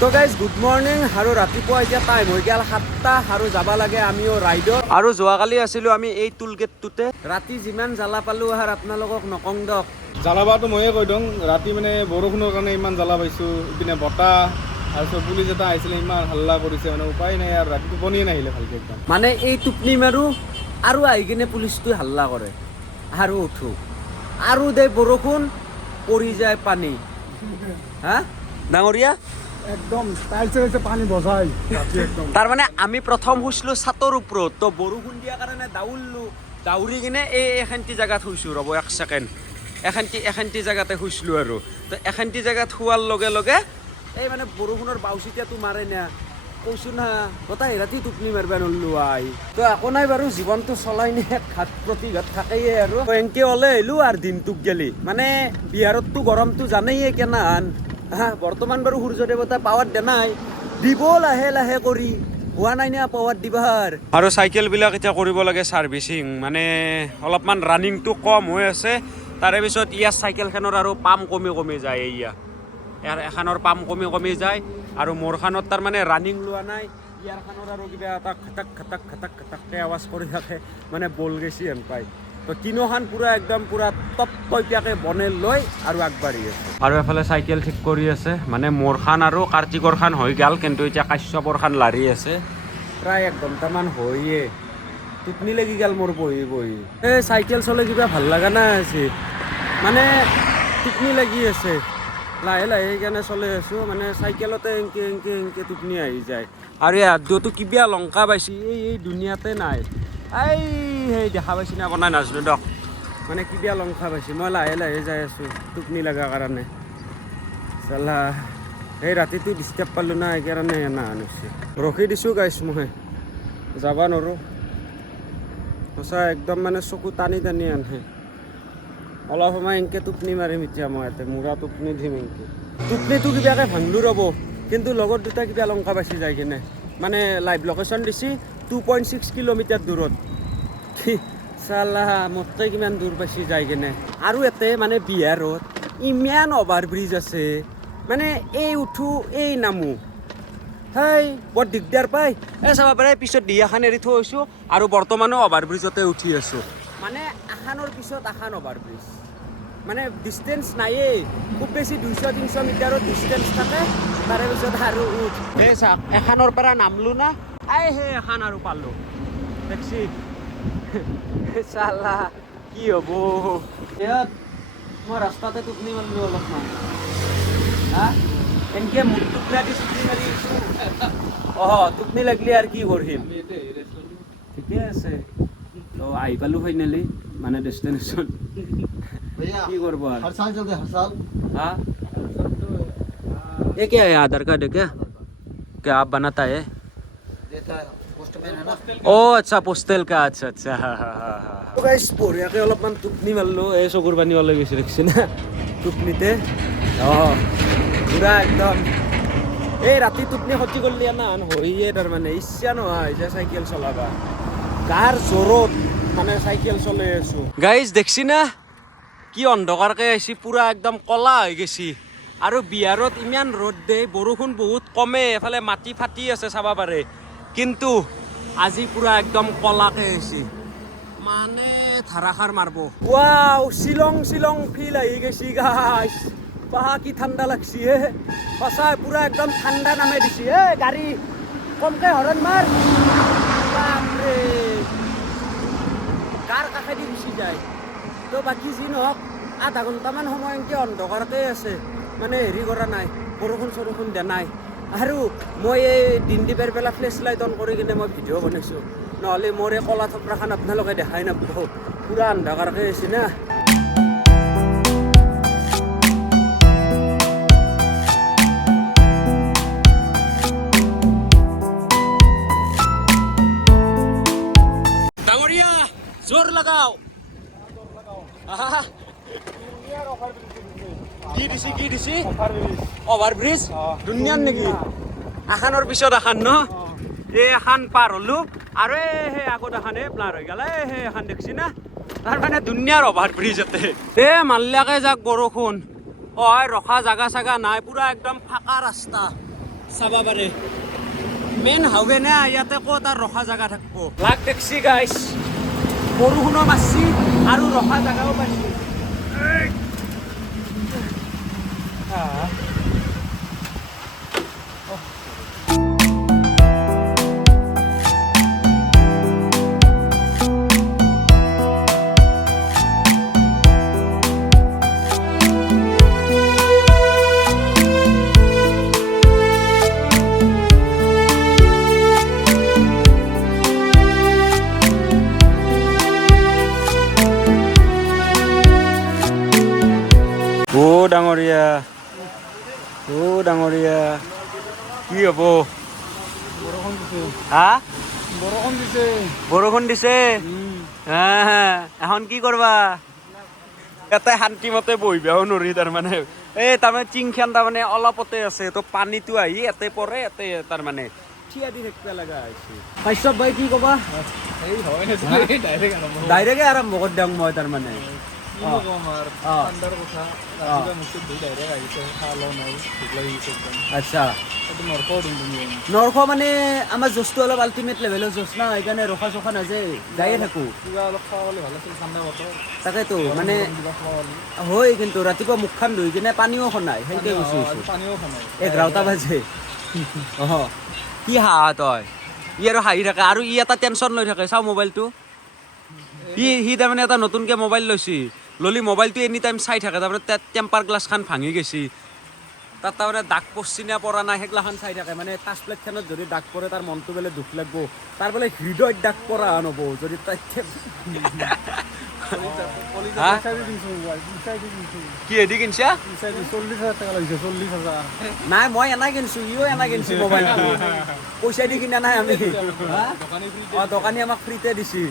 তো guys good morning আৰু ৰাতিপুৱা এতিয়া টাইম হৈ গ'ল 7টা আৰু যাব লাগে আমিও ৰাইডত আৰু যোৱাকালি আছিলোঁ আমি এই টুল গেটটোতে ৰাতি যিমান জ্বালা পালোঁ আৰু আপোনালোকক নকং দক জ্বালাবাটো ময়ে কৈ দিওঁ ৰাতি মানে বৰষুণৰ কাৰণে ইমান জ্বালা পাইছোঁ ইপিনে বতাহ তাৰপিছত পুলিচ এটা আহিছিলে ইমান হাল্লা কৰিছে মানে উপায় নাই আৰু ৰাতি টোপনিয়ে নাহিলে ভালকৈ একদম মানে এই টোপনি মাৰো আৰু আহি কিনে পুলিচটোৱে হাল্লা কৰে আৰু উঠো আৰু দে বৰষুণ পৰি যায় পানী হা ডাঙৰীয়া একদম টাইলছে পানী বজাই একদম তাৰমানে আমি প্ৰথম শুইছিলোঁ ছাতৰ ওপৰত তো বৰষুণ দিয়াৰ কাৰণে দাউৰি কিনে এখান্তি জেগাত শুইছোঁ ৰ'ব এক ছেকেণ্ড এখান্তি জেগাতে শুইছিলোঁ আৰু তো এখান্তি জেগাত শোৱাৰ লগে লগে এই মানে বৰষুণৰ বাউচিতিয়াটো মাৰে না কৈছোঁ না গোটাই ৰাতি টোপনি মাৰিব নোৱাৰিলোঁ আই তো একো নাই বাৰু জীৱনটো চলাই নিয়ে ঘাট প্ৰতিঘাত থাকেই আৰু এনেকৈ ওলাই আহিলোঁ আৰু দিনটোক গেলি মানে বিহাৰততো গৰমটো জানেই কেনাহান বৰ্তমান বাৰু সূৰ্য দেৱতা পাৱাৰ দিয়া নাই দিব লাহে লাহে কৰি হোৱা নাই না পাৱাৰ দিবাৰ আৰু চাইকেলবিলাক এতিয়া কৰিব লাগে ছাৰ্ভিচিং মানে অলপমান ৰানিংটো কম হৈ আছে তাৰে পিছত ইয়াৰ চাইকেলখনৰ আৰু পাম্প কমি যায় ইয়াৰ এখনৰ পাম্প কমি যায় আৰু মোৰখনত তাৰমানে ৰানিং লোৱা নাই ইয়াৰখনৰ আৰু কিবা এটা খাটাককৈ আৱাজ কৰি থাকে মানে বল গেছি হেন পায় তো তিনিওখান একদম পুৰা তপতপীয়াকৈ বনাই লৈ আৰু আগবাঢ়ি আছে আৰু এফালে চাইকেল ঠিক কৰি আছে মানে মোৰখান আৰু কাৰ্তিকৰ খান হৈ গ'ল কিন্তু এতিয়া কাশ্যপৰ খান লাৰি আছে প্ৰায় 1 ঘণ্টামান হয়ে টোপনি লাগি গ'ল মোৰ বহি এই চাইকেল চলাই কিবা ভাল লগা নাই আছে মানে টোপনি লাগি আছে লাহে লাহে সেইকাৰণে চলাই আছোঁ মানে চাইকেলতে এনকে টোপনি আহি যায় আৰু এই হাতটো কিবা লংকা পাইছে এই দুনিয়াতে নাই সেই দেখা পাইছি না বনাই নাজানো দক মানে কিবা লংকা পাইছে মই লাহে লাহে যাই আছোঁ টোপনি লগাৰ কাৰণে চালা সেই ৰাতিটো ডিষ্টাৰ্ব পালোঁ না সেইকাৰণে নাহানিছে ৰখি দিছোঁ গাইছ মই যাব নোৱাৰোঁ সঁচা একদম মানে চকু টানি আনহে অলপ সময় এনেকৈ টোপনি মাৰিম এতিয়া মই ইয়াতে মূৰা টোপনি দিম এনেকৈ টোপনিটো কিবাকৈ ভাঙলোঁ ৰ'ব কিন্তু লগত দুটা কিবা লংকা পাইছে যাই কিনে মানে লাইভ লোকেশ্যন দিছে 2.6 কিলোমিটাৰ দূৰত চালা মোতকৈ কিমান দূৰ পাইছে যাই কিনে আৰু ইয়াতে মানে বিহাৰত ইমান অভাৰ ব্ৰিজ আছে মানে এই উঠো এই নামো হেই বৰ দিগদাৰ পায় চাব পাৰে পিছত দিয়াখান এৰি থৈ আছোঁ আৰু বৰ্তমানো অভাৰ ব্ৰিজতে উঠি আছোঁ মানে আখানৰ পিছত আখান অভাৰ ব্ৰিজ মানে ডিষ্টেঞ্চ নায়েই খুব বেছি 200-300 মিটাৰৰ ডিষ্টেঞ্চ থাকে তাৰে পিছত আৰু উঠ সেই চাওক এখানৰ পৰা নামলোঁ না সেই এখন আৰু পালোঁ দেখছি চালা কি হ'ব ইয়াত মই ৰাস্তাতে টোপনি মাৰিলোঁ অলপমান এনেকৈ মোক টোপনা দি টোপনি মাৰি টোপনি লাগিলে আৰু কি কৰিম ঠিকে আছে তো আহি পালোঁ ফাইনেলি মানে ডেষ্টিনেশ্যন কি করবো আর हर साल चलते हर साल हाँ ये क्या है आधार कार्ड है क्या आप बनाता है देता है पोस्टमैन है ना ओ अच्छा पोस्टल का अच्छा तो गाइस বঢ়িয়াকে অলপমান টোপনি মাৰলো এই চকুৰ পানী ওলাই গৈছে দেখছি না টোপনিতে পুৰা একদম এই ৰাতি টোপনি ক্ষতি কৰিলে না হয়ে তাৰমানে ইচ্ছা নহয় যে চাইকেল চলাবা গাৰ জোৰত মানে চাইকেল চলাই আছো গাইজ দেখছি না কি অন্ধকাৰকৈ আহিছে পুৰা একদম কলা হৈ গৈছে আৰু বিহাৰত ইমান ৰ'দ দিয়ে বৰষুণ বহুত কমে এফালে মাটি ফাটি আছে চাব পাৰে কিন্তু আজি পুৰা একদম কলাকৈ আহিছে মানে ধাৰাসাৰ মাৰিব ৱাও শ্বিলং ফিল আহি গৈছে গাইছ বাহ কি ঠাণ্ডা লাগছে সঁচাই পুৰা একদম ঠাণ্ডা নামে দিছে গাড়ী কমকৈ হৰণ মাৰ বাপৰে গাৰ কাষেদি গুচি যায় তো বাকী যি নহওক আধা ঘণ্টামান সময় এনেকৈ অন্ধকাৰকৈ আছে মানে হেৰি কৰা নাই বৰষুণ দিয়া নাই আৰু মই এই দিনদীপেৰ পেলা ফ্লেছ লাইট অন কৰি কিনে মই ভিডিঅ' বনাইছোঁ নহ'লে মোৰ এই কলা থপৰাখন আপোনালোকে দেখাই নাপাব পুৰা অন্ধকাৰকৈ আছে না ডাঙৰীয়া জোৰ লগাও কি দিছি অভাৰ ব্ৰিজ দুনিয়াৰ নেকি আখানৰ পিছত আখান ন এই এখন পাৰ হ'লোঁ আৰু সেই আগত এখন পাৰ হৈ গ'ল সেই এখন দেখছি না তাৰমানে দুনিয়াৰ অভাৰ ব্ৰিজ ইয়াতে মাল্লাকে যাক বৰষুণ ৰখা জাগা চাগা নাই পুৰা একদম ফাঁকা ৰাস্তা চাব পাৰে মেইন হাইৱে না ইয়াতে ক'ত আৰু ৰখা জেগা থাকিব লাগ টেক্সি গাইছ বৰষুণো মাৰছি আৰু ৰখা জেগাও পাইছি ডাঙৰীয়া ডাঙৰীয়া কি হ'ব বৰষুণ দিছে হা বৰষুণ দিছে বৰষুণ দিছে এখন কি কৰবা ইয়াতে শান্তিমতে বহিবাও নোৱাৰি তাৰমানে এই তাৰমানে টিংখান তাৰমানে অলপতে আছে তো পানীটো আহি ইয়াতে পৰে ইয়াতে তাৰমানে থিয়া দি থাকিব লগা হৈছে কাশ্যপ ভাই কি ক'বা এই হয় ডাইৰেক্টে আৰম্ভ কৰি দিওঁ মই তাৰমানে ঠাণ্ডাৰ কথা ৰাতিপুৱা মুখত ধুই ডাইৰেক্ট আহিছে খাই লওঁ নাই ভোক লাগি গৈছে একদম আচ্ছা এইটো নৰখাও দিম তুমি নৰখ মানে আমাৰ জোচটো অলপ আল্টিমেট লেভেলৰ জোচ না সেইকাৰণে ৰখা চখা নাযায় যায়ে থাকোঁ কিবা অলপ খোৱা হ'লে ভাল আছিল ঠাণ্ডা বতৰ তাকেতো মানে কিবা খোৱা হ'লে হয় কিন্তু ৰাতিপুৱা মুখখন ধুই কিনে পানীও খনাই সেনেকৈ গুচি গৈছোঁ পানীও খানাই 11টা বাজে কি হাঁহ তই ই আৰু হাঁহি থাকে আৰু ই এটা টেনশ্যন লৈ থাকে চাওঁ মোবাইলটো সি তাৰমানে এটা নতুনকৈ মোবাইল লৈছি ললি মোবাইলটো এনি টাইম চাই থাকে তাৰমানে তাত টেম্পাৰ গ্লাছখন ভাঙি গৈছি তাত তাৰমানে দাগ পৰছি নে পৰা নাই সেইগিলাখান চাই থাকে মানে টাচ প্লেটখনত যদি দাগ পৰে তাৰ মনটো বোলে দুখ লাগব তাৰ বোলে হৃদয়ত দাগ পৰা নহ'ব যদি তাই কি এদি কিনছা 40,000 টাকা লাগিছে 40,000 নাই মই এনাই কিনছোঁ ইও এনাই কিনছি মোবাইলটো পইচা দি কিনা নাই আমি দোকানী আমাক ফ্ৰীতে দিছি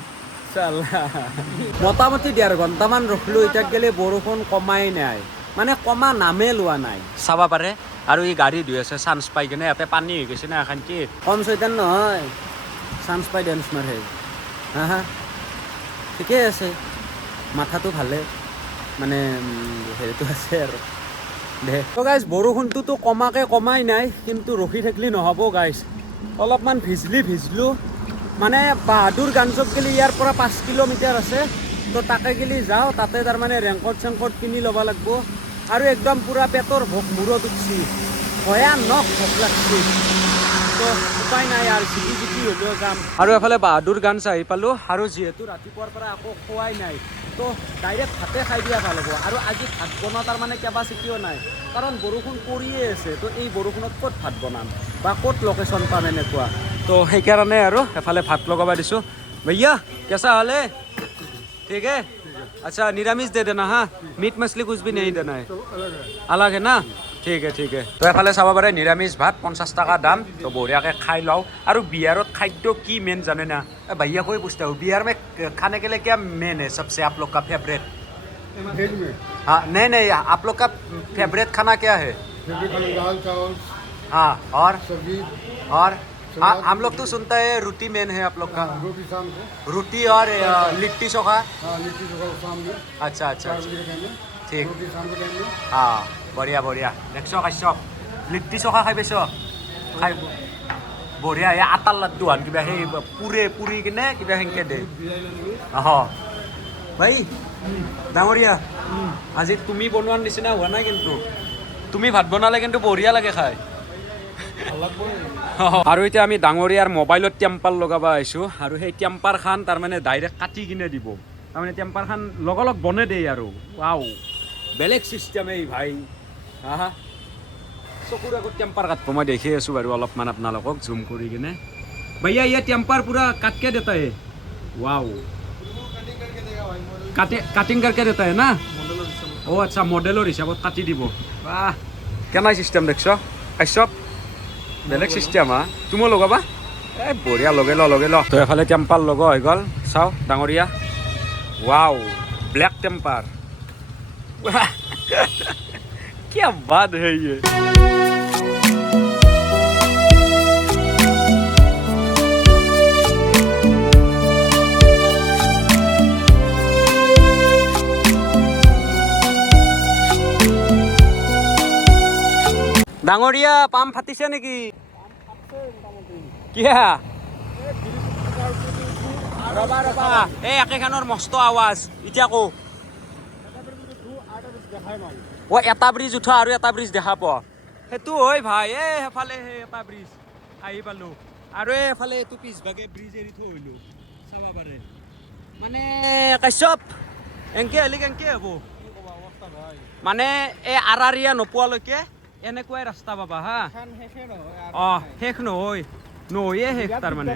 মোটামুটি 1.5 ঘণ্টামান ৰখিলোঁ এতিয়াত গেলে বৰষুণ কমাই নাই মানে কমা নামে লোৱা নাই চাব পাৰে আৰু ই গাড়ী ধুই আছে চান্স পাই কিনে ইয়াতে পানী হৈ গৈছে না এখানটি কম চৈতান নহয় চান্স পাই ডেন্স মাৰে হা ঠিকেই আছে মাথাটো ভালে মানে হেৰিটো আছে আৰু দে তো গাইজ বৰষুণটোতো কমাই নাই কিন্তু ৰখি থাকিলে নহ'ব গাইজ অলপমান ভিজলোঁ মানে বাহাদুৰ গাঞ্জক গেলি ইয়াৰ পৰা 5 কিলোমিটাৰ আছে তো তাকে গেলি যাওঁ তাতে তাৰমানে ৰেংকট কিনি ল'ব লাগিব আৰু একদম পুৰা পেটৰ ভোক মূৰত উঠছি ভয়ানক ভোক লাগছি তো উপায় নাই আৰু জিকি হ'লেও যাম আৰু এফালে বাহাদুৰ গাঞ্জ আহি পালোঁ আৰু যিহেতু ৰাতিপুৱাৰ পৰা আকৌ খোৱাই নাই তো ডাইৰেক্ট ভাতে খাই দিয়া ভাল হ'ব আৰু আজি ভাত বনোৱা তাৰমানে কেপাচিটিও নাই কাৰণ বৰষুণ পৰিয়ে আছে তো এই বৰষুণত ক'ত ভাত বনাম বা ক'ত লোকেশ্যন পাম এনেকুৱা তো সেইকাৰণে আৰু এফালে ভাত লগাব দিছোঁ भैया कैसा हाल है ठीक है अच्छा निरामिष दे देना हाँ मीट मछली कुछ भी नहीं देना है अलग है ना ठीक है तो एफाले चाब पारे निरामिष भात 50 टका दाम तो बढियाके खाई लওঁ আৰু बिहारत खाद्य की मेन जाने ना भैया कोई पूछता हूँ बिहार में खाने के लिए क्या मेन है सबसे आप लोग का फेवरेट वेज में हाँ नहीं आप लोग का फेवरेट खाना क्या है दाल चावल हाँ और सब्जी और हम लोग तो सुनता है रोटी मेन है आप लोग का रोटी शाम को रोटी और लिट्टी चोखा हाँ लिट्टी चोखा शाम में अच्छा 4 बजे के टाइम में ठीक रोटी शाम के टाइम में हाँ बढ़िया देखছো কাশ্যপ লিট্টি চোখা খাই পাইছ খাই বঢ়িয়া এই আটাৰ লাড্ডু হান কিবা সেই পুৰি কিনে কিবা সেনকে দে ভাই ডাঙৰীয়া আজি তুমি বনোৱাৰ নিচিনা হোৱা নাই কিন্তু তুমি ভাত বনালে কিন্তু বঢ়িয়া লাগে খাই আৰু এতিয়া আমি ডাঙৰীয়াৰ মোবাইলত টেম্পাৰ লগাব আহিছোঁ আৰু সেই টেম্পাৰখন তাৰমানে ডাইৰেক্ট কাটি কিনে দিব তাৰমানে টেম্পাৰখন লগ বনে দেই আৰু ৱাও বেলেগ চিষ্টেম এই ভাই হা চকুৰ আগত টেম্পাৰ কাটব মই দেখি আছোঁ বাৰু অলপমান আপোনালোকক জুম কৰি কিনে भैया ये टेम्पर पूरा काट के देता है वाओ কাটিং करके देता है ना ओ अच्छा মডেলৰ হিচাপত কাটি দিব বাহ কেনে চিষ্টেম দেখছ কাশ্যপ বেলেগ চিষ্টেম হা তুমিও লগাবা এই বঢ়িয়া লগে ল তো এফালে টেম্পাৰ লগোৱা হৈ গ'ল চাওঁ ডাঙৰীয়া ৱাও ব্লেক টেম্পাৰ क्या बात है ये ডাঙৰীয়া পাম্প ফাটিছে নেকি কিয়া ৰবা ৰবা এই একেখানৰ মস্ত আৱাজ এতিয়া কো ও এটা ব্ৰিজ উঠা আৰু এটা ব্ৰিজ দেখা পোৱা সেইটো হয় ভাই এই হেফালে এটা ব্ৰিজ আহি পালো আৰু এইফালে এইটো পিছভাগে ব্ৰিজ এৰি থৈ হইলো চাব পাৰে মানে কাশ্যপ এংকে হলি কেংকে হ'ব মানে এই আৰাৰিয়া নোপোৱালৈকে এনেকুৱাই ৰাস্তা পাবা হা শেষ নহয় নহয়ে শেষ তাৰমানে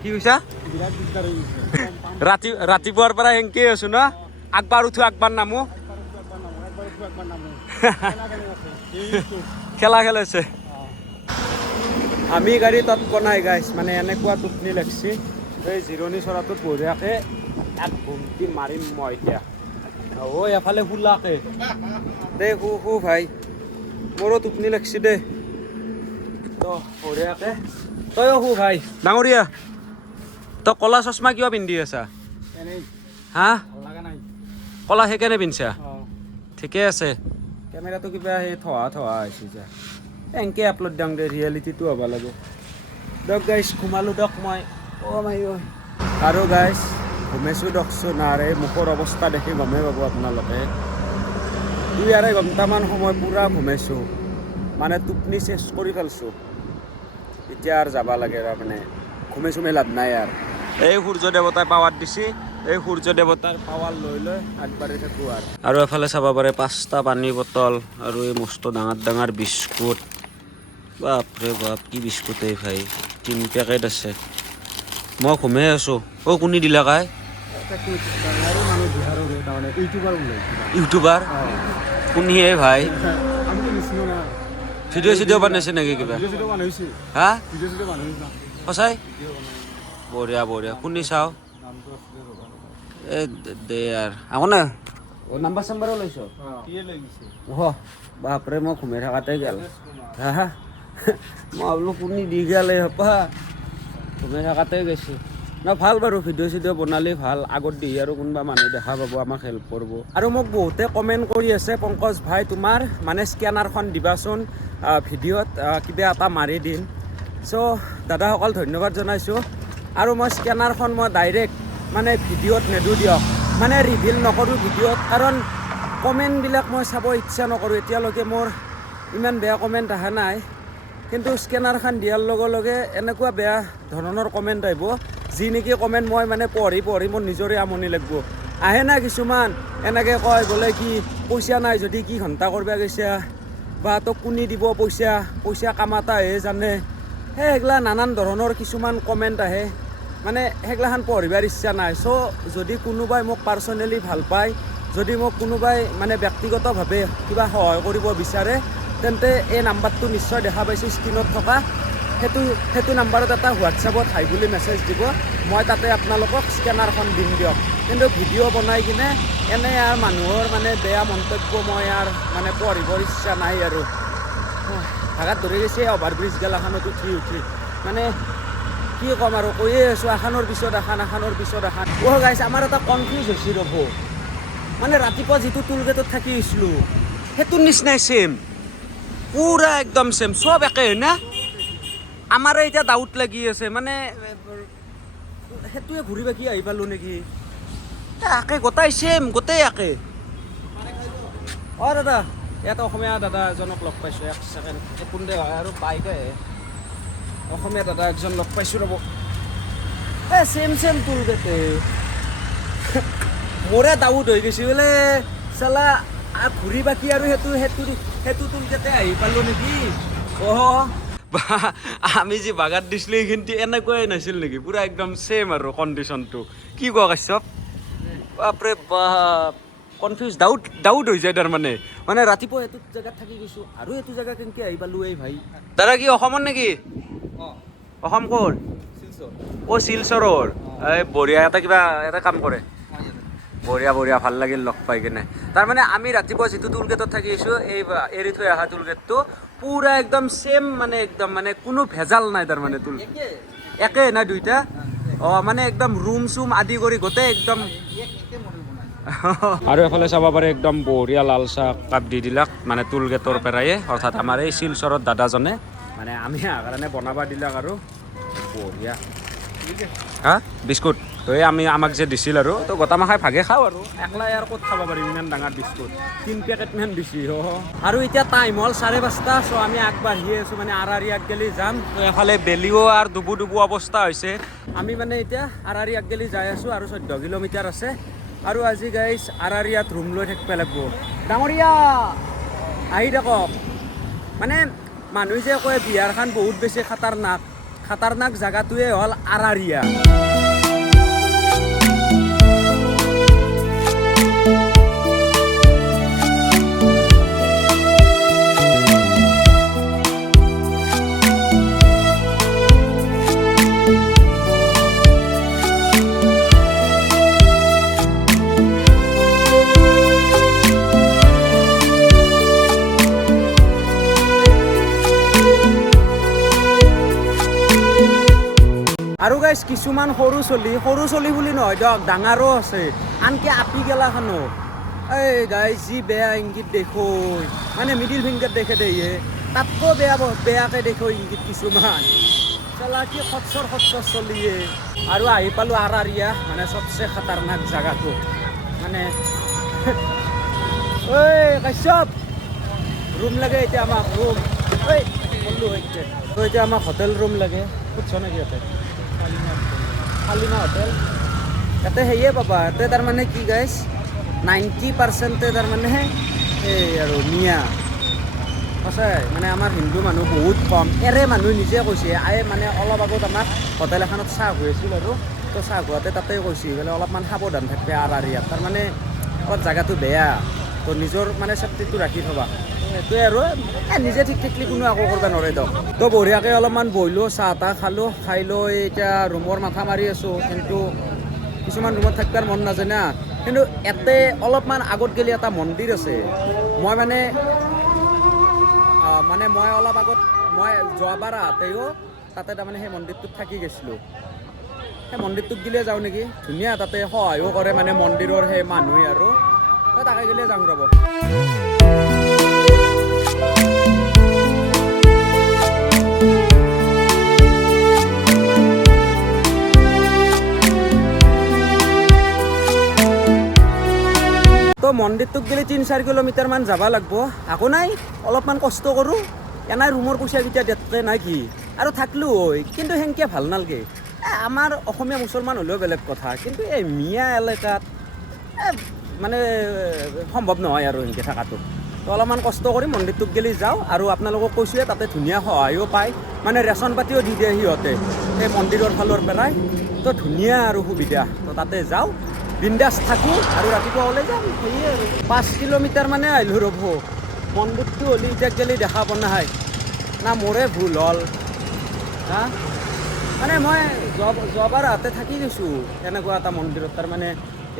কি কৈছা ৰাতিপুৱাৰ পৰা এংকে আছো ন আকবাৰ উঠো আকবাৰ নামো খেলা খেলাইছে আমি গাড়ী তাত বনাই গাইছ মানে এনেকুৱা টোপনি লাগছি এই জিৰণি চৰাটোত বঢ়িয়াকে এক ঘুমটি মাৰিম মই এতিয়া ও এফালে শুলাকে দে শু ভাই মোৰো টোপনি লাগছি দে তো বঢ়িয়াকে তয়ো শু ভাই ডাঙৰীয়া তই কলা চশমা কিয় পিন্ধি আছা হা কলা সেইকাৰণে পিন্ধছা ঠিকে আছে কেমেৰাটো কিবা সেই থোৱা হৈছে যা এংকে আপলোড দিওঁ দে ৰিয়েলিটিটো হ'ব লাগে দিয়ক গাইছ ঘুমালোঁ দিয়ক মই মাই আৰু গাইছ ঘুমাইছোঁ দিয়কচোন আৰু এই মুখৰ অৱস্থা দেখি গমেই পাব আপোনালোকে 2-2.5 ঘণ্টামান সময় পূৰা ঘুমাইছোঁ মানে টোপনি চেছ কৰি পেলাইছোঁ এতিয়া আৰু যাব লাগে তাৰমানে ঘুমাই লাভ নাই আৰু এই সূৰ্য দেৱতাই পাৱাৰ দিছে এই সূৰ্য দেৱতাৰ পাৱাৰ লৈ আগবাঢ়ি থাকোঁ আৰু এফালে চাব পাৰে 5টা পানী বটল আৰু এই মস্ত ডাঙৰ বিস্কুট বাপৰে বাপ কি বিস্কুট এই ভাই 3 পেকেট আছে মই ঘুমাই আছোঁ কোনি দিলা কাই ইউটিউবাৰ কোনি হে ভাই ভিডিঅ' বনাইছে নেকি কিবা হা সঁচাই বঢ়িয়া কোনি চাওঁ দে আৰু আকো নাম্বাৰ চাম্বাৰো লৈছ বাপৰে মই ঘুমাই থকাতে গেল হা মই বোলো কোনি দি গেল এই হপা ঘুমাই থকাতে গৈছে ভাল বাৰু ভিডিঅ' বনালে ভাল আগত দি আৰু কোনোবা মানুহ দেখা পাব আমাক হেল্প কৰিব আৰু মোক বহুতে কমেণ্ট কৰি আছে পংকজ ভাই তোমাৰ মানে স্কেনাৰখন দিবাচোন ভিডিঅ'ত কিবা এটা মাৰি দিম চ' দাদাসকল ধন্যবাদ জনাইছোঁ আৰু মই স্কেনাৰখন মই ডাইৰেক্ট মানে ভিডিঅ'ত নেদো দিয়ক মানে ৰিভিল নকৰোঁ ভিডিঅ'ত কাৰণ কমেণ্টবিলাক মই চাব ইচ্ছা নকৰোঁ এতিয়ালৈকে মোৰ ইমান বেয়া কমেণ্ট অহা নাই কিন্তু স্কেনাৰখন দিয়াৰ লগে লগে এনেকুৱা বেয়া ধৰণৰ কমেণ্ট আহিব যি নেকি কমেণ্ট মই মানে পঢ়ি মোৰ নিজৰে আমনি লাগিব আহে না কিছুমান এনেকৈ কয় বোলে কি পইচা নাই যদি কি ঘণ্টা কৰিব গৈছা বা তোক কোনি দিব পইচা কামাতাহে জানে সেইগিলা নানান ধৰণৰ কিছুমান কমেণ্ট আহে মানে সেইগিলাখান পঢ়িবৰ ইচ্ছা নাই চ' যদি কোনোবাই মোক পাৰ্চনেলি ভাল পায় যদি মোক কোনোবাই মানে ব্যক্তিগতভাৱে কিবা সহায় কৰিব বিচাৰে তেন্তে এই নাম্বাৰটো নিশ্চয় দেখা পাইছোঁ স্ক্ৰীণত থকা সেইটো নাম্বাৰত এটা হোৱাটছএপত হাই বুলি মেছেজ দিব মই তাতে আপোনালোকক স্কেনাৰখন দিম দিয়ক কিন্তু ভিডিঅ' বনাই কিনে এনে আৰু মানুহৰ মানে বেয়া মন্তব্য মই আৰু মানে পঢ়িবৰ ইচ্ছা নাই আৰু ভাগাত ধৰি গৈছে অভাৰব্ৰিজ গেলাখনত উঠি মানে কি ক'ম আৰু কৈয়ে আছোঁ এখানৰ পিছত এখন গাইছ আমাৰ এটা কনফিউজ হৈছে ৰ'ব মানে ৰাতিপুৱা যিটো টোল গেটত থাকি আহিছিলোঁ সেইটোৰ নিচিনাই ছেম পুৰা একদম ছেম চব একে হয় না আমাৰে এতিয়া ডাউট লাগি আছে মানে সেইটোৱে ঘূৰি বাকি আহি পালোঁ নেকি একে গোটাই ছেম গোটেই একে দাদা ইয়াত অসমীয়া দাদা এজনক লগ পাইছোঁ 1 ছেকেণ্ড কোনদে হয় আৰু বাইক আহে অসমীয়া দাদা একজন লগ পাইছোঁ ৰ'ব ছেম টোল গেটে মোৰে ডাউট হৈ গৈছে বোলে চালা ঘূৰি বাকি আৰু সেইটো টোল গেটে আহি পালোঁ নেকি আমি যি বাগাত দিছিলোঁ এইখিনিতে এনেকুৱাই নাছিল নেকি পুৰা একদম ছেম আৰু কণ্ডিশ্যনটো কি কোৱা কাশ্যপ বাপৰে বাপ কনফিউজ ডাউট হৈ যায় তাৰমানে মানে ৰাতিপুৱা এইটো জেগাত থাকি গৈছোঁ আৰু এইটো জেগা কেনেকৈ আহি পালোঁ এই ভাই দাদা কি অসমত নেকি অসম ক'ৰ শিলচৰৰ এই বঢ়িয়া এটা কাম কৰে বঢ়িয়া ভাল লাগিল লগ পাই কিনে তাৰমানে আমি ৰাতিপুৱা যিটো টোল গেটত থাকি আহিছোঁ এই এৰি থৈ অহা টোল গেটটো পুৰা একদম ছেম মানে একদম মানে কোনো ভেজাল নাই তাৰমানে টোল একে না দুইটা মানে একদম ৰুম চুম আদি কৰি গোটেই একদম আৰু এফালে চাব পাৰে একদম বঢ়িয়া লাল চাহ কাপ দি দিলাক মানে টোল গেটৰ পৰাই অৰ্থাৎ আমাৰ এই শিলচৰত দাদাজনে মানে আমি কাৰণে বনাব দিলাক আৰু বঢ়িয়া হা বিস্কুট তো এই আমাক যে দিছিল আৰু তো গোটামাখাই ভাগে খাওঁ আৰু একলাই আৰু ক'ত খাব পাৰিম ইমান ডাঙৰ বিস্কুট 3 পেকেটমান দিছি আৰু এতিয়া টাইম হ'ল 5:30 চ' আমি আগবাঢ়ি আছোঁ মানে আৰাৰি আগগেলি যাম তো এফালে বেলিও আৰু ডুবু অৱস্থা হৈছে আমি মানে এতিয়া আৰাৰি আগগেলি যাই আছোঁ আৰু 14 কিলোমিটাৰ আছে আৰু আজি গাইছ আৰাৰিয়াত ৰুম লৈ থাকিব লাগিব ডাঙৰীয়া আহি থাকক মানে মানুহে যে কয় বিহাৰখন বহুত বেছি খাতাৰনাক জাগাটোৱে হ'ল আৰাৰিয়া আৰু গাইছ কিছুমান সৰু চলি বুলি নহয় দিয়ক ডাঙৰো আছে আনকি আপি গেলাখানো এই গাইছ যি বেয়া ইংগিত দেখো মানে মিডিল ফিংগাৰ দেখে দেয়ে তাতকৈ বেয়াকৈ দেখো ইংগিত কিছুমান চলা কি খচ্চৰ চলিয়ে আৰু আহি পালোঁ আৰাৰিয়া মানে চবচে খাতাৰনাক জাগাটো মানে ঐ কাশ্যপ ৰুম লাগে এতিয়া আমাক ৰুম ঐ ক'লো হৈছে তো এতিয়া আমাক হোটেল ৰুম লাগে সুধছ নেকি ইয়াতে শালিমা হোটেল ইয়াতে সেয়ে পাবা ইয়াতে তাৰমানে কি গাইছ 90% তাৰমানে এই আৰু মিয়া সঁচাই মানে আমাৰ হিন্দু মানুহ বহুত কম এৰে মানুহ নিজে কৈছে মানে অলপ আগত আমাক হোটেল এখনত চাহ হৈ আছিল আৰু তো চাহ খোৱাতে তাতে কৈছে বোলে অলপমান সাৱধান থাকবে আৰাৰিয়াত তাৰমানে অলপ জাগাটো বেয়া তো নিজৰ মানে চেফটিটো ৰাখি থবা সেইটোৱে আৰু নিজে ঠিক থাকিলে কোনো একো কৰিব নোৱাৰে দিয়ক তো বঢ়িয়াকৈ অলপমান বহিলোঁ চাহ তাহ খাই লৈ এতিয়া ৰুমৰ মাথা মাৰি আছোঁ কিন্তু কিছুমান ৰুমত থাকিবৰ মন নাযায় না কিন্তু ইয়াতে অলপমান আগত গ'লে এটা মন্দিৰ আছে মই অলপ আগত মই যোৱাবাৰ আহোঁতেও তাতে তাৰমানে সেই মন্দিৰটোত থাকি গৈছিলোঁ সেই মন্দিৰটোত গ'লে যাওঁ নেকি ধুনীয়া তাতে সহায়ো কৰে মানে মন্দিৰৰ সেই মানুহে আৰু তাকে গ'লে যাওঁ ৰ'ব তো মন্দিৰটোক গ'লে 3-4 কিলোমিটাৰমান যাব লাগিব একো নাই অলপমান কষ্ট কৰোঁ এনাই ৰুমৰ পইচাকেইটা দিয়াতকৈ নাই কি আৰু থাকলোঁ হয় কিন্তু সেনেকৈ ভাল নালাগে আমাৰ অসমীয়া মুছলমান হ'লেও বেলেগ কথা কিন্তু এই মিয়া এলেকাত মানে সম্ভৱ নহয় আৰু সেনেকৈ থকাটো তো অলপমান কষ্ট কৰি মন্দিৰটোক গ'লে যাওঁ আৰু আপোনালোকক কৈছোঁৱে তাতে ধুনীয়া সহায়ো পায় মানে ৰেচন পাতিও দি দিয়ে সিহঁতে সেই মন্দিৰৰ ফালৰ পৰাই তো ধুনীয়া আৰু সুবিধা তো তাতে যাওঁ বিন্দাছ থাকোঁ আৰু ৰাতিপুৱা ওলাই যাম সেয়ে আৰু 5 কিলোমিটাৰ মানে আহিলোঁ ৰ'ব মন্দিৰটো হ'লে এতিয়া গ'লে দেখা পোৱা নাই না মোৰে ভুল হ'ল হা মানে মই যোৱাবাৰ হাতে থাকি গৈছোঁ এনেকুৱা এটা মন্দিৰত তাৰমানে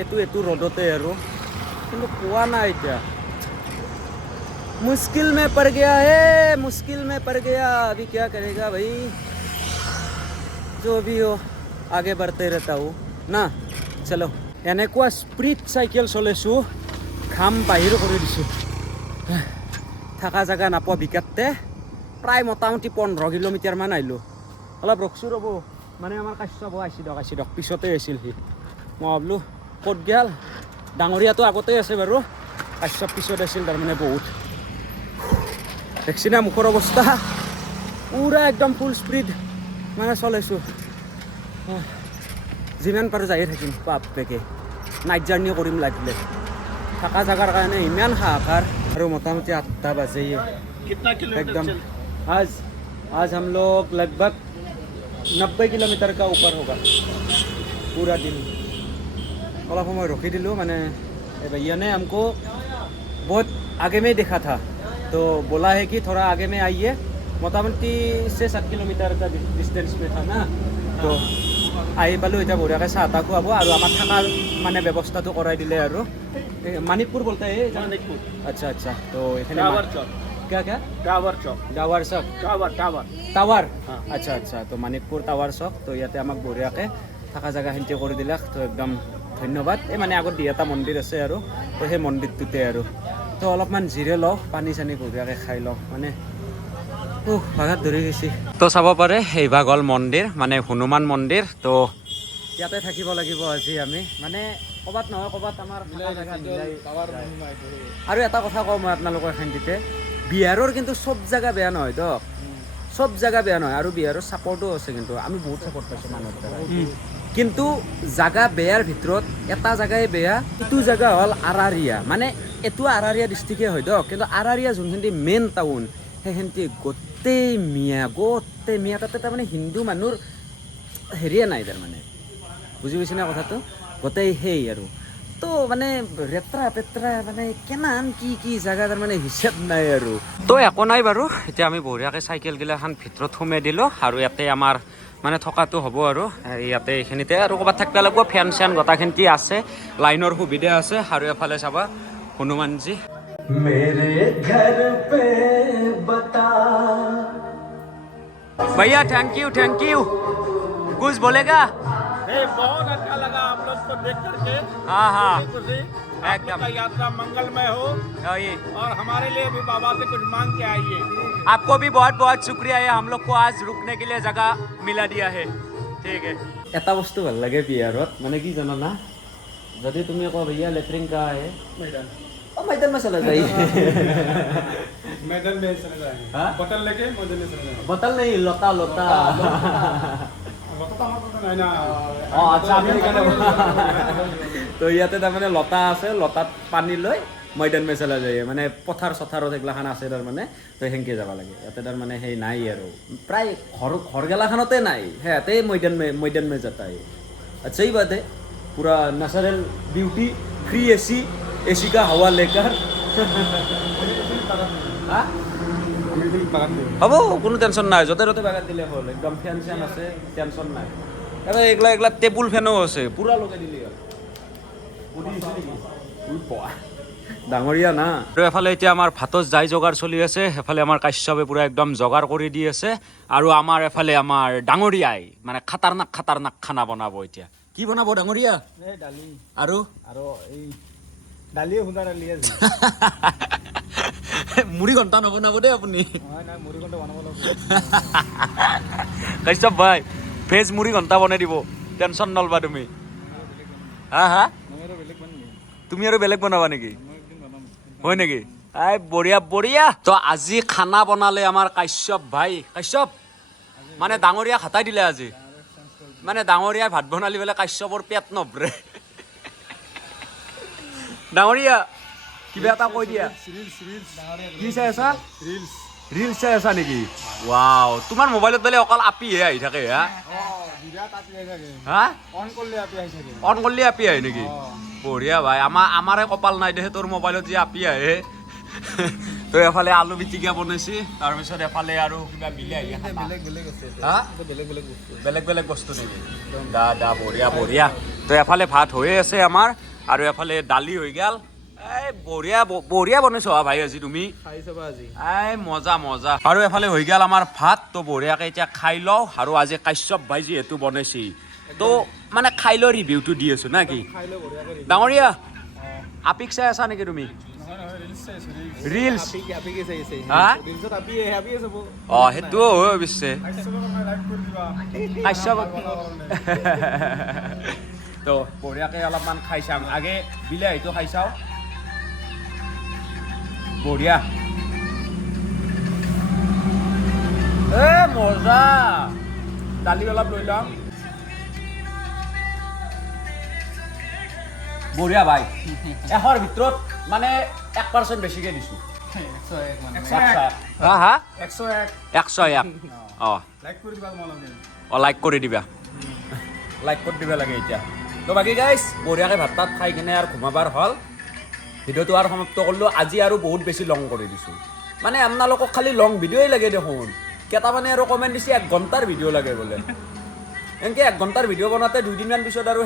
এইটো ৰ'দতে আৰু কিন্তু পোৱা নাই এতিয়া मुश्किल में पड़ गया है अभी क्या करेगा भाई जो भी हो आगे बढ़ते रहता हूँ ना चलो এনেকুৱা স্পীড চাইকেল চলাইছোঁ ঘাম বাহিৰ কৰি দিছোঁ থকা জেগা নাপাওঁ বিকাতে প্ৰায় মোটামুটি 15 কিলোমিটাৰমান আহিলোঁ অলপ ৰখছোঁ ৰ'ব মানে আমাৰ কাশ্যপ আহিছে দিয়ক পিছতে আছিল সি মই ভাবিলোঁ ক'ত গ'ল ডাঙৰীয়াটো আগতে আছে বাৰু কাশ্যপ পিছত আছিল তাৰমানে বহুত দেখছি না মুখৰ অৱস্থা পুৰা একদম ফুল স্পীড মানে চলাইছোঁ যিমান পাৰোঁ যায়ে থাকিম বাপেকে নাইট জাৰ্ণি কৰিম লাগিলে থকা জেগাৰ কাৰণে ইমান হাহাকাৰ আৰু মোটামুটি 8 বাজে एकदम आज हम लोग लगभग 90 किलोमीटर का ऊपर होगा पूरा दिन অলপ সময় ৰখি দিলোঁ মানে भैया ने हमको बहुत आगे में देखा था तो बोला है कि थोड़ा आगे में आइए मोटामोटी 6-7 किलोमीटर का डिस्टेंस में था ना तो আহি পালোঁ এতিয়া বঢ়িয়াকৈ চাহ তাহ খুৱাব আৰু আমাৰ থকাৰ মানে ব্যৱস্থাটো কৰাই দিলে আৰু মানিকপুৰ বলতে মানিকপুৰ আচ্ছা আচ্ছা তো এখানে क्या क्या टावर चौक टावर আচ্ছা আচ্ছা তো মানিকপুৰ টাৱাৰ চক তো ইয়াতে আমাক বঢ়িয়াকৈ থকা জেগাখিনিতে কৰি দিলাক তো একদম ধন্যবাদ। এই মানে আগত দি এটা মন্দিৰ আছে আৰু তো সেই মন্দিৰটোতে আৰু তো অলপমান জিৰে লওঁ, পানী চানী বঢ়িয়াকৈ খাই লওঁ, মানে ভাগাত ধৰি গৈছে। তো চাব পাৰে এই ভাগ হ'ল মন্দিৰ, মানে হনুমান মন্দিৰ। তো ইয়াতে থাকিব লাগিব আজি আমি, মানে ক'ৰবাত নহয় ক'ৰবাত আমাৰ আৰু এটা কথা কওঁ মই আপোনালোকৰ শান্তিতে, বিহাৰৰ কিন্তু চব জেগা বেয়া নহয় তো, চব জেগা বেয়া নহয়, আৰু বিহাৰৰ ছাপৰ্টো আছে, কিন্তু আমি বহুত ছাপৰ্ট পাইছোঁ মানুহৰ দ্বাৰা। কিন্তু জাগা বেয়াৰ ভিতৰত এটা জেগাই বেয়া, এইটো জেগা হ'ল আৰাৰিয়া, মানে এইটো আৰাৰিয়া ডিষ্ট্ৰিক্টে হয় তো, কিন্তু আৰাৰিয়া যোনখিনি মেইন টাউন সেইখিনি গোটেই মিয়া তাতে তাৰমানে হিন্দু মানুহৰ হেৰিয়ে নাই তাৰমানে, বুজি পাইছেনে কথাটো, গোটেই সেই আৰু তো মানে ৰেত্ৰা পেত্ৰা মানে কেনান কি জেগা তাৰমানে হিচাপ নাই আৰু। তো একো নাই বাৰু, এতিয়া আমি বঢ়িয়াকৈ চাইকেলগিলাখান ভিতৰত সোমাই দিলোঁ, আৰু ইয়াতে আমাৰ মানে থকাটো হ'ব আৰু ইয়াতে এইখিনিতে, আৰু ক'ৰবাত থাকিব লাগিব, ফেন চেন গোটাখিনি আছে, লাইনৰ সুবিধা আছে, আৰু এফালে চাবা হনুমানজী। মেৰে ঘৰ পে বতা भैया थैंक यू कुछ बोलेगा? बहुत अच्छा लगा आप लोग को देख करके। हाँ खुशी एकदम यात्रा मंगलमय हो, ये और हमारे लिए भी बाबा से कुछ मांग के आइए। आपको भी बहुत बहुत शुक्रिया है, हम लोग को आज रुकने के लिए जगह मिला दिया है। ठीक है। এটা বস্তু ভাল লাগে বিহাৰত, মানে কি জানা না, যদি তুমি কও भैया लेटरिन कहाँ है, मैदान में चला जाइए। मैदान में चले जाएंगे, बोतल लेके मैदान में चले जाएंगे। बोतल नहीं, लोटा बोतल तो हमारे ना। আচ্ছা আমি তো ইয়াতে তাৰমানে লতা আছে, লতাত পানী লৈ মৈদান মে চলা যায়, মানে পথাৰ চথাৰত এইগিলাখান আছে তাৰমানে, তো সেনেকৈ যাব লাগে। ইয়াতে তাৰমানে সেই নাই আৰু প্ৰায় ঘৰ গেলাখানতে নাই, সিহঁতে মৈদান মে যাতা है। अच्छा ही बात है, पूरा नेचुरल ब्यूटी, फ्री एसी का हवा लेकर হ'ব, কোনো টেনশ্যন নাই, য'তে ত'তে বাগান দিলে হ'ল, একদম ফেন চেন আছে, টেনশ্যন নাই। এইগিলা টেবুল ফেনো আছে, পুৰা লগাই দিলে হ'ল। ডাঙৰীয়া না। আৰু এফালে এতিয়া আমাৰ ভাতত যাই যোগাৰ চলি আছে, এফালে আমাৰ কাশ্যপে পুৰা একদম যোগাৰ কৰি দি আছে, আৰু আমাৰ এফালে আমাৰ ডাঙৰীয়াই মানে খাতাৰনাক খানা বনাব। এতিয়া কি বনাব ডাঙৰীয়া? দালি আৰু এই দালি সুন্দৰ দালি আছে। মুড়ি ঘণ্টা নবনাব দেই আপুনি। নাই মুড়ি ঘণ্টা বনাব লাগিব। কাশ্যপ ভাই ভেজ মুড়ি ঘণ্টা বনাই দিব, টেনশ্যন নলবা তুমি। হা তুমি আৰু বেলেগ বনাবা নেকি? হয় নেকি? আই বঢ়িয়া। তো আজি খানা বনালে আমাৰ কাশ্যপ ভাই। কাশ্যপ মানে ডাঙৰীয়া হাতাই দিলে আজি, মানে ডাঙৰীয়াই ভাত বনালি বোলে কাশ্যপৰ পেট নভৰে। ডাঙৰীয়া কিবা এটা কৈ দিয়া। কি চাই আছা? ৰিলছ চাই আছা নেকি? ৱাও, তোমাৰ মোবাইলত বোলে অকল আপিহে আহি থাকে। হা অন কৰিলে আপি আহে নেকি? বঢ়িয়া ভাই, আমাৰে কপাল নাই দে, তোৰ মোবাইলত যে আপি আহে। তো এফালে আলু পিটিকা বনাইছি, তাৰপিছত এফালে আৰু কিবা বিলাহী, বেলেগ বস্তু নেকি? দা বঢ়িয়া। তো এফালে ভাত হৈয়ে আছে আমাৰ, আৰু এফালে দালি হৈ গ'ল। এই বঢ়িয়া বনাইছো ভাই আজি তুমি। এই মজা। আৰু এফালে হৈ গ'ল আমাৰ ভাত, তো বঢ়িয়াকে এতিয়া খাই লওঁ। আৰু আজি কাশ্যপ ভাই যিহেতু বনাইছি, তো মানে খাই লৈ ৰিভিউটো দি আছো না কি? ডাঙৰীয়া আপিক চাই আছা নেকি তুমি? ৰিলছ সেইটোও হয় অৱশ্যে। কাশ্যপ তো বঢ়িয়াকে অলপমান খাই চাম, আগে বিলাহীটো খাই চাওঁ। বঢ়িয়া, মজা। দালি অলপ লৈ লওঁ। বঢ়িয়া ভাই, 100ৰ ভিতৰত মানে 1% বেছিকে দিছো। 101 লাইক কৰি দিবা লাগে এতিয়া। তো বাকী গাইজ বঢ়িয়াকৈ ভাত তাত খাই কিনে আৰু ঘুমাবাৰ হ'ল, ভিডিঅ'টো আৰু সমাপ্ত কৰিলোঁ। আজি আৰু বহুত বেছি লং কৰি দিছোঁ, মানে আপোনালোকক খালি লং ভিডিঅ'ই লাগে দেখোন। কেইটামানে আৰু কমেণ্ট দিছে 1 ঘণ্টাৰ ভিডিঅ' লাগে বোলে। এনেকৈ 1 ঘণ্টাৰ ভিডিঅ' বনাওঁতে 2 দিনমান পিছত আৰু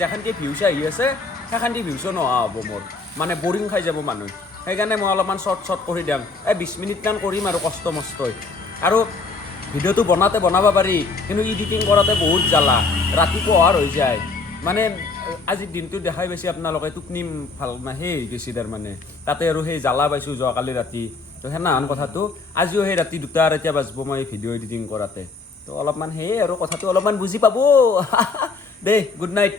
যেখানটি ভিউজ আহি আছে সেইখানটি ভিউজো নোহোৱা হ'ব মোৰ, মানে বৰিং খাই যাব মানুহ। সেইকাৰণে মই অলপমান শ্বৰ্ট কৰি দিম, 20 মিনিটমান কৰিম আৰু কষ্ট মষ্টই। আৰু ভিডিঅ'টো বনাব পাৰি, কিন্তু এডিটিং কৰাতে বহুত জ্বালা, ৰাতি পোহৰ হৈ যায়, মানে আজিৰ দিনটো দেখাই পাইছে আপোনালোকে টোপনি ভাল নাহে গেছি তাৰমানে তাতে আৰু সেই জ্বালা পাইছোঁ যোৱাকালি ৰাতি তো সেনাহান কথাটো আজিও সেই ৰাতি 2টা আঢ়ৈটা বাজিব মই ভিডিঅ' এডিটিং কৰাতে তো অলপমান সেয়ে আৰু কথাটো অলপমান বুজি পাব দেই গুড নাইট